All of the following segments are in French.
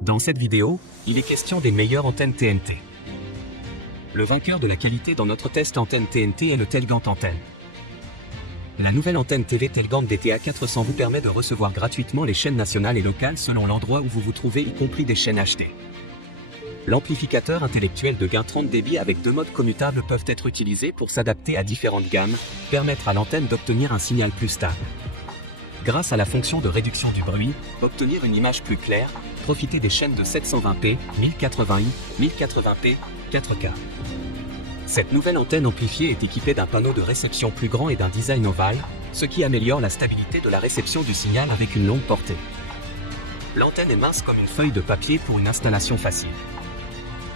Dans cette vidéo, il est question des meilleures antennes TNT. Le vainqueur de la qualité dans notre test antenne TNT est le Telgant Antenne. La nouvelle antenne TV Telgant DTA 400 vous permet de recevoir gratuitement les chaînes nationales et locales selon l'endroit où vous vous trouvez, y compris des chaînes HD. L'amplificateur intellectuel de gain 30 dB avec deux modes commutables peuvent être utilisés pour s'adapter à différentes gammes, permettre à l'antenne d'obtenir un signal plus stable. Grâce à la fonction de réduction du bruit, obtenir une image plus claire, profiter des chaînes de 720p, 1080i, 1080p, 4K. Cette nouvelle antenne amplifiée est équipée d'un panneau de réception plus grand et d'un design ovale, ce qui améliore la stabilité de la réception du signal avec une longue portée. L'antenne est mince comme une feuille de papier pour une installation facile.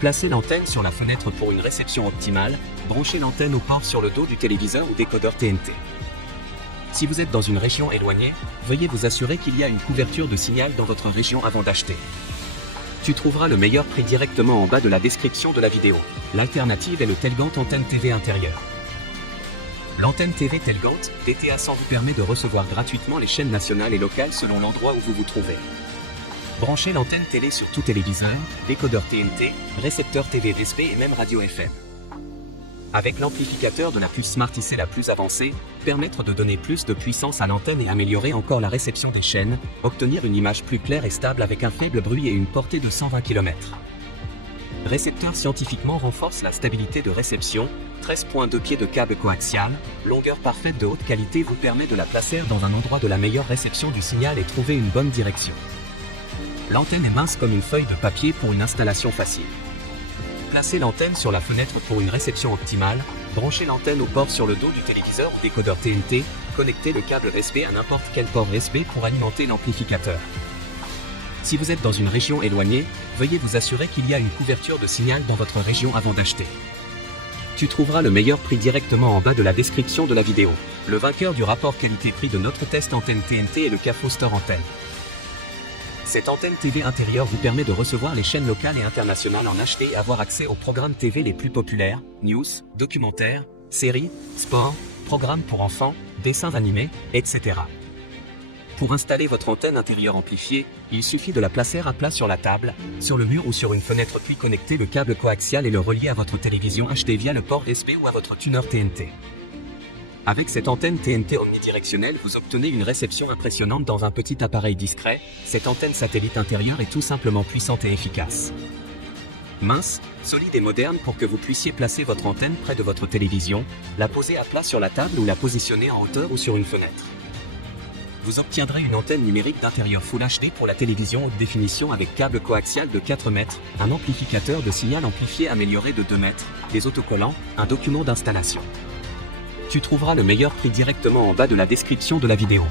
Placez l'antenne sur la fenêtre pour une réception optimale, branchez l'antenne au port sur le dos du téléviseur ou décodeur TNT. Si vous êtes dans une région éloignée, veuillez vous assurer qu'il y a une couverture de signal dans votre région avant d'acheter. Tu trouveras le meilleur prix directement en bas de la description de la vidéo. L'alternative est le Telgant Antenne TV intérieur. L'antenne TV Telgant DTA 100 vous permet de recevoir gratuitement les chaînes nationales et locales selon l'endroit où vous vous trouvez. Branchez l'antenne télé sur tout téléviseur, décodeur TNT, récepteur TV DSP et même radio FM. Avec l'amplificateur de la puce Smart IC la plus avancée, permettre de donner plus de puissance à l'antenne et améliorer encore la réception des chaînes, obtenir une image plus claire et stable avec un faible bruit et une portée de 120 km. Récepteur scientifiquement renforce la stabilité de réception, 13.2 pieds de câble coaxial, longueur parfaite de haute qualité vous permet de la placer dans un endroit de la meilleure réception du signal et trouver une bonne direction. L'antenne est mince comme une feuille de papier pour une installation facile. Placez l'antenne sur la fenêtre pour une réception optimale, branchez l'antenne au port sur le dos du téléviseur ou décodeur TNT, connectez le câble USB à n'importe quel port USB pour alimenter l'amplificateur. Si vous êtes dans une région éloignée, veuillez vous assurer qu'il y a une couverture de signal dans votre région avant d'acheter. Tu trouveras le meilleur prix directement en bas de la description de la vidéo. Le vainqueur du rapport qualité-prix de notre test antenne TNT est le K-Foster Antenne. Cette antenne TV intérieure vous permet de recevoir les chaînes locales et internationales en HD et avoir accès aux programmes TV les plus populaires, news, documentaires, séries, sports, programmes pour enfants, dessins animés, etc. Pour installer votre antenne intérieure amplifiée, il suffit de la placer à plat sur la table, sur le mur ou sur une fenêtre puis connecter le câble coaxial et le relier à votre télévision HD via le port USB ou à votre tuner TNT. Avec cette antenne TNT omnidirectionnelle, vous obtenez une réception impressionnante dans un petit appareil discret. Cette antenne satellite intérieure est tout simplement puissante et efficace. Mince, solide et moderne pour que vous puissiez placer votre antenne près de votre télévision, la poser à plat sur la table ou la positionner en hauteur ou sur une fenêtre. Vous obtiendrez une antenne numérique d'intérieur Full HD pour la télévision haute définition avec câble coaxial de 4 mètres, un amplificateur de signal amplifié amélioré de 2 mètres, des autocollants, un document d'installation. Tu trouveras le meilleur prix directement en bas de la description de la vidéo.